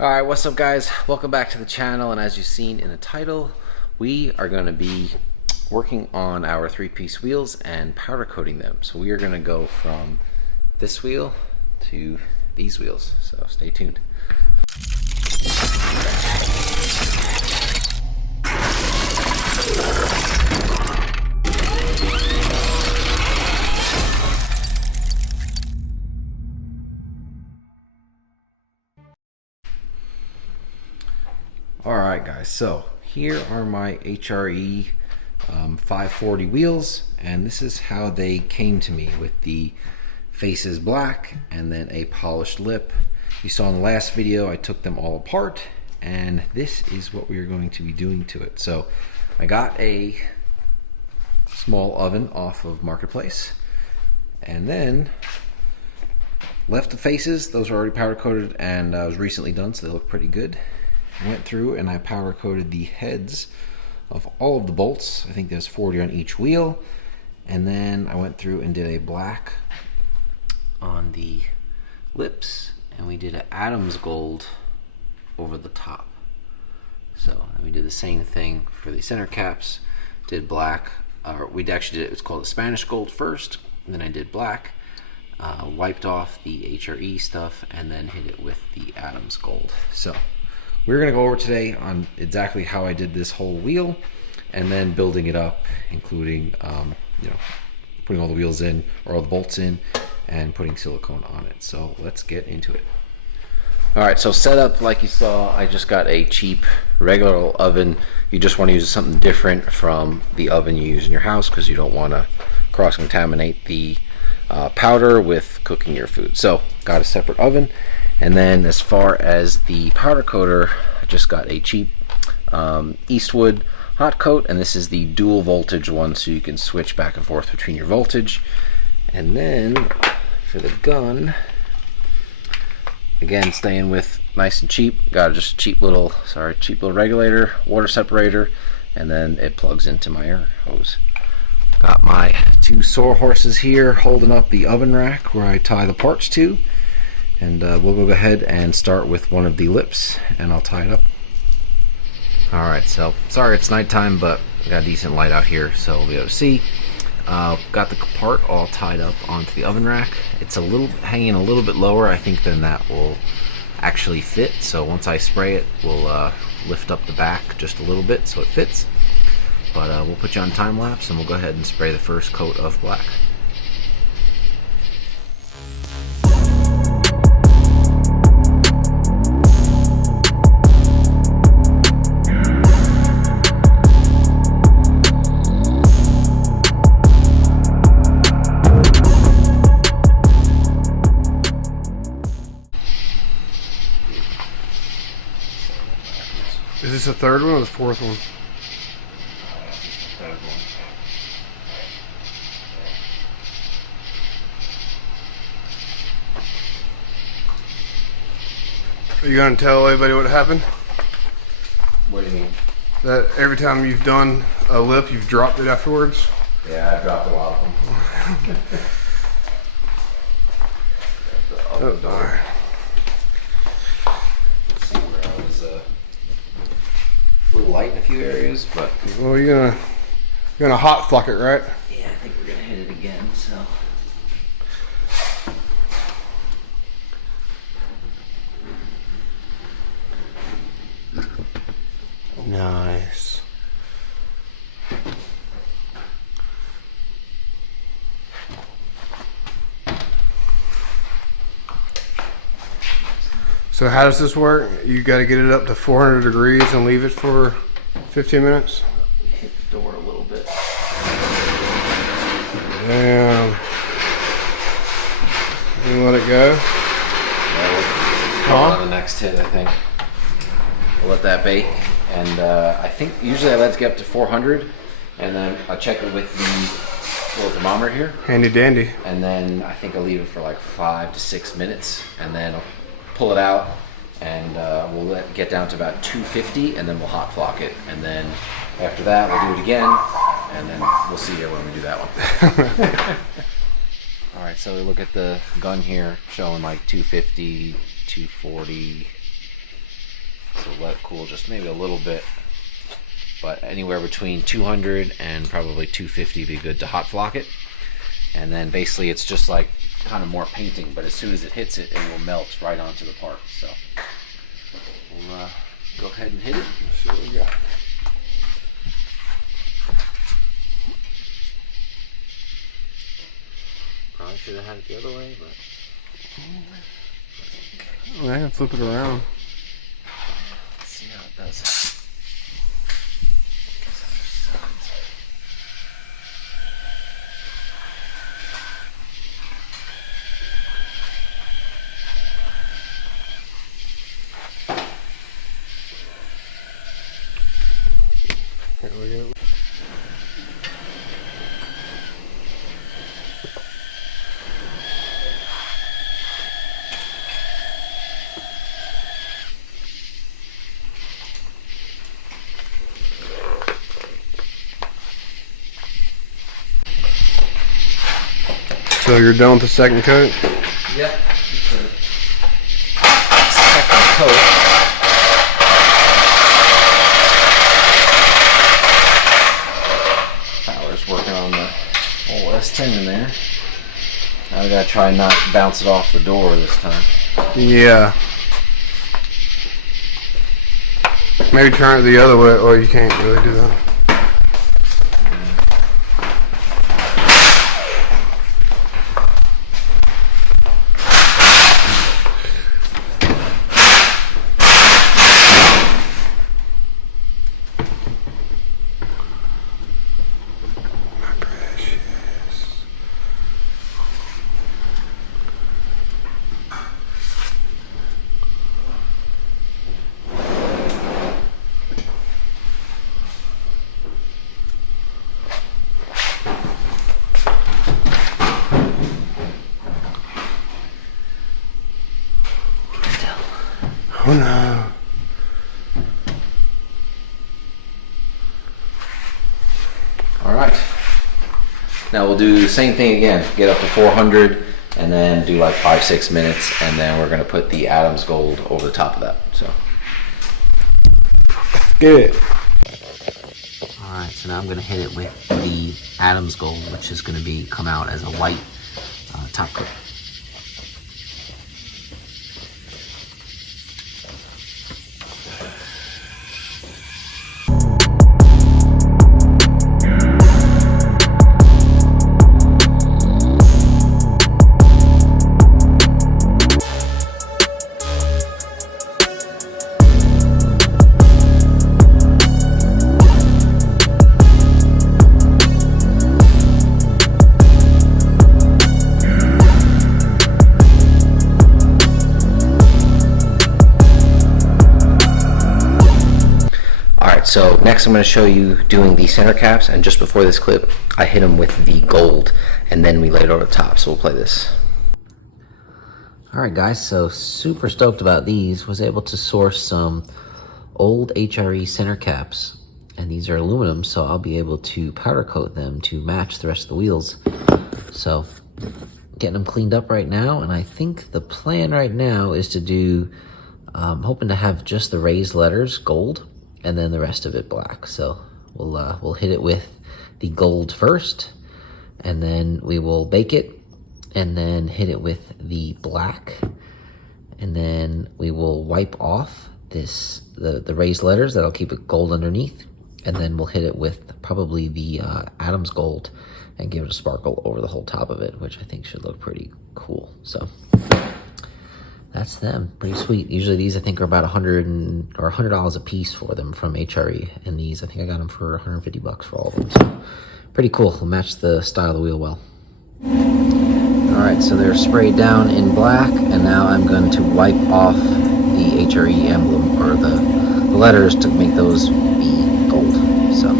Alright, what's up guys? Welcome back to the channel, and as you've seen in the title, we are going to be working on our three-piece wheels and powder coating them. So we are going to go from this wheel to these wheels, so stay tuned. Alright guys, so here are my HRE 540 wheels, and this is how they came to me, with the faces black and then a polished lip. You saw in the last video I took them all apart, and this is what we are going to be doing to it. So I got a small oven off of Marketplace, and then left the faces. Those are already powder coated and was recently done, so they look pretty good. Went through and I powder coated the heads of all of the bolts. I think there's 40 on each wheel. And then I went through and did a black on the lips, and we did an Adam's gold over the top. So we did the same thing for the center caps. Did black, we actually did it's called a Spanish gold first, and then I did black, wiped off the HRE stuff, and then hit it with the Adam's gold. So we're going to go over today on exactly how I did this whole wheel, and then building it up, including putting all the wheels in, or all the bolts in, and putting silicone on it. So let's get into it. Alright, so setup, like you saw, I just got a cheap regular oven. You just want to use something different from the oven you use in your house, because you don't want to cross-contaminate the powder with cooking your food. So got a separate oven. And then as far as the powder coater, I just got a cheap Eastwood hot coat, and this is the dual voltage one, so you can switch back and forth between your voltage. And then for the gun, again staying with nice and cheap, got just a cheap little regulator, water separator, and then it plugs into my air hose. Got my two sawhorses here holding up the oven rack where I tie the parts to. And we'll go ahead and start with one of the lips, and I'll tie it up. Alright, so sorry it's nighttime, but we got a decent light out here, so we'll be able to see. Got the part all tied up onto the oven rack. It's a little hanging a little bit lower, I think, than that will actually fit. So once I spray it, we'll lift up the back just a little bit so it fits. But we'll put you on time lapse, and we'll go ahead and spray the first coat of black. Is this the third one or the fourth one? Third one. Are you going to tell everybody what happened? What do you mean? That every time you've done a lip, you've dropped it afterwards? Yeah, I dropped a lot of them. Alright. See where I was a little light in a few areas, but Well, you're gonna hot flock it, right? yeah, I think we're gonna hit it again. So Nice. So how does this work? You got to get it up to 400 degrees and leave it for 15 minutes? hit the door a little bit. Damn. You let it go? Yeah, we'll the next hit, I think. We'll let that bake, and I think usually I let it get up to 400, and then I'll check it with the little thermometer here. Handy dandy. And then I think I'll leave it for like 5 to 6 minutes, and then I'll pull it out, and we'll let it get down to about 250, and then we'll hot flock it, and then after that we'll do it again, and then we'll see you when we do that one. Alright, so we look at the gun here showing like 250, 240, let it cool just maybe a little bit. But anywhere between 200 and probably 250 would be good to hot flock it. And then basically it's just like kind of more painting, but as soon as it hits it, it will melt right onto the part. So we'll go ahead and hit it. Let's see what we got. Probably should have had it the other way, but I can flip it around. let's see how it does. Here we go. So you're done with the second coat? Yep. Second coat. Fowler's working on the old S10 in there. Now we gotta try and not bounce it off the door this time. Yeah. Maybe turn it the other way. Oh, you can't really do that. Oh no. Alright. Now we'll do the same thing again. Get up to 400 and then do like 5-6 minutes, and then we're gonna put the Adams Gold over the top of that. So Good. alright, so now I'm gonna hit it with the Adams Gold, which is gonna be come out as a white top coat. So next I'm going to show you doing the center caps, and just before this clip I hit them with the gold and then we laid it over the top, so we'll play this. Alright guys, so super stoked about these. Was able to source some old HRE center caps, and these are aluminum, so I'll be able to powder coat them to match the rest of the wheels. So getting them cleaned up right now, and I think the plan right now is to do, hoping to have just the raised letters gold and then the rest of it black. So we'll hit it with the gold first, and then we will bake it, and then hit it with the black, and then we will wipe off the raised letters. That'll keep it gold underneath, and then we'll hit it with probably the Adams Gold and give it a sparkle over the whole top of it, which I think should look pretty cool. So that's them. Pretty sweet. Usually these I think are about $100 a piece for them from HRE, and these I think I got them for 150 bucks for all of them. So pretty cool. Will match the style of the wheel well. All right, so they're sprayed down in black, and now I'm going to wipe off the HRE emblem, or the letters, to make those be gold. So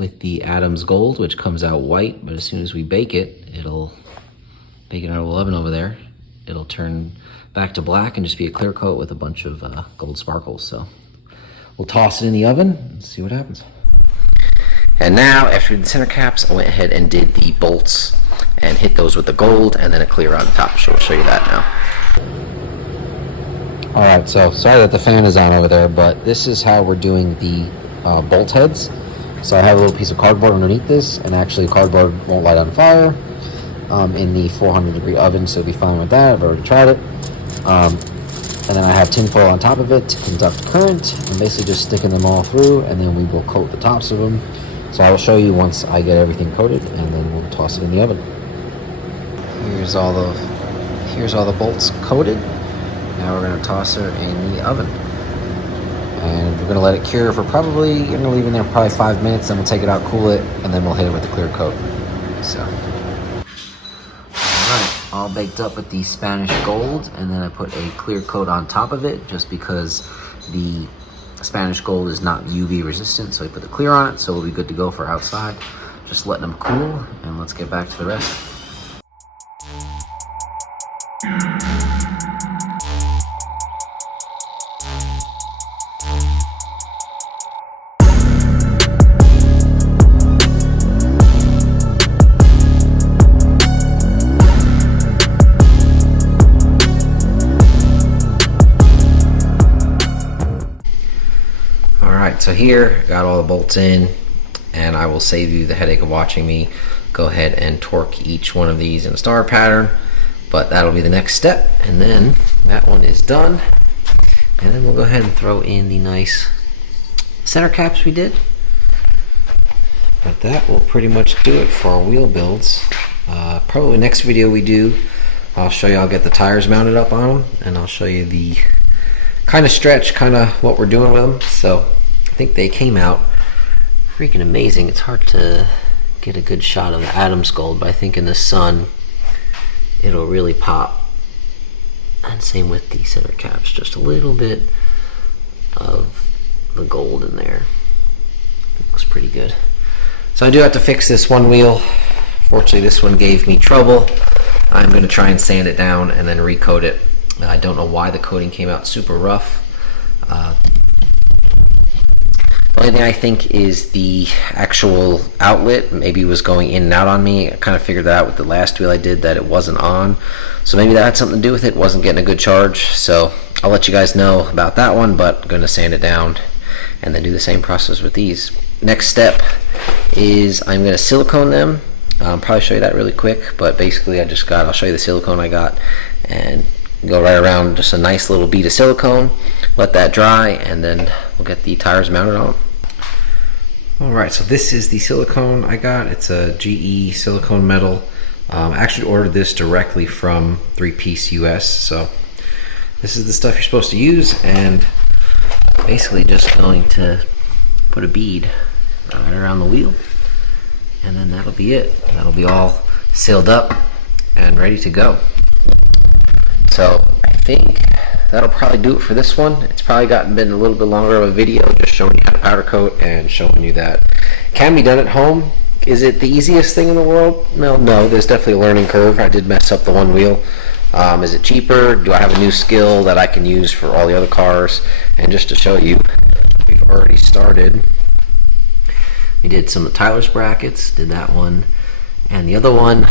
with the Adams Gold, which comes out white, but as soon as we bake it, it'll bake it out of the oven over there. It'll turn back to black and just be a clear coat with a bunch of gold sparkles. So we'll toss it in the oven and see what happens. And now, after the center caps, I went ahead and did the bolts and hit those with the gold and then a clear on top. So we'll show you that now. All right, so sorry that the fan is on over there, but this is how we're doing the bolt heads. So I have a little piece of cardboard underneath this, and actually cardboard won't light on fire in the 400-degree oven, so it'll be fine with that. I've already tried it. And then I have tinfoil on top of it to conduct current, and basically just sticking them all through, and then we will coat the tops of them. So I will show you once I get everything coated, and then we'll toss it in the oven. Here's all the bolts coated. Now we're going to toss her in the oven. And we're going to let it cure for probably, you're going to leave it in there probably 5 minutes, then we'll take it out, cool it, and then we'll hit it with the clear coat. So, alright, all baked up with the Spanish Gold, and then I put a clear coat on top of it, just because the Spanish Gold is not UV resistant, so I put the clear on it, so we'll be good to go for outside. Just letting them cool, and let's get back to the rest. So here, got all the bolts in, and I will save you the headache of watching me go ahead and torque each one of these in a star pattern, but that'll be the next step, and then that one is done, and then we'll go ahead and throw in the nice center caps we did. But that will pretty much do it for our wheel builds. Probably next video we do, I'll show you, I'll get the tires mounted up on them, and I'll show you the kind of stretch, kind of what we're doing with them. So I think they came out freaking amazing. It's hard to get a good shot of the Adams Gold, but I think in the sun it'll really pop. And same with the center caps, just a little bit of the gold in there. It looks pretty good. So I do have to fix this one wheel. Fortunately, this one gave me trouble. I'm going to try and sand it down and then recoat it. I don't know why the coating came out super rough. The only thing I think is the actual outlet maybe was going in and out on me. I kind of figured that out with the last wheel I did, that it wasn't on. So maybe that had something to do with it. Wasn't getting a good charge. So I'll let you guys know about that one, but I'm going to sand it down and then do the same process with these. Next step is I'm going to silicone them. Probably show you that really quick, but basically I'll show you the silicone I got, and go right around just a nice little bead of silicone, let that dry, and then we'll get the tires mounted on. Alright, so this is the silicone I got. It's a GE silicone metal. I actually ordered this directly from 3-Piece US, so this is the stuff you're supposed to use, and basically just going to put a bead right around the wheel, and then that'll be it. That'll be all sealed up and ready to go. So I think that'll probably do it for this one. It's probably been a little bit longer of a video, just showing you how to powder coat and showing you that it can be done at home. Is it the easiest thing in the world? No, there's definitely a learning curve. I did mess up the one wheel. Is it cheaper? Do I have a new skill that I can use for all the other cars? And just to show you, we've already started. We did some of Tyler's brackets, did that one and the other one,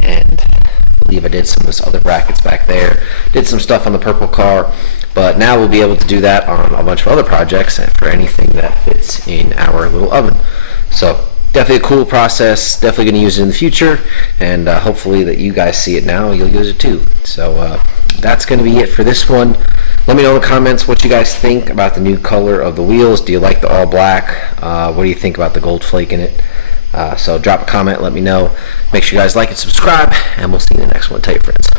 and I believe I did some of this other brackets back there. Did some stuff on the purple car, but now we'll be able to do that on a bunch of other projects for anything that fits in our little oven. So definitely a cool process, definitely going to use it in the future, and hopefully that you guys see it now, you'll use it too. So that's going to be it for this one. Let me know in the comments what you guys think about the new color of the wheels. Do you like the all black? What do you think about the gold flake in it? So drop a comment, let me know. Make sure you guys like and subscribe, and we'll see you in the next one. Tell your friends.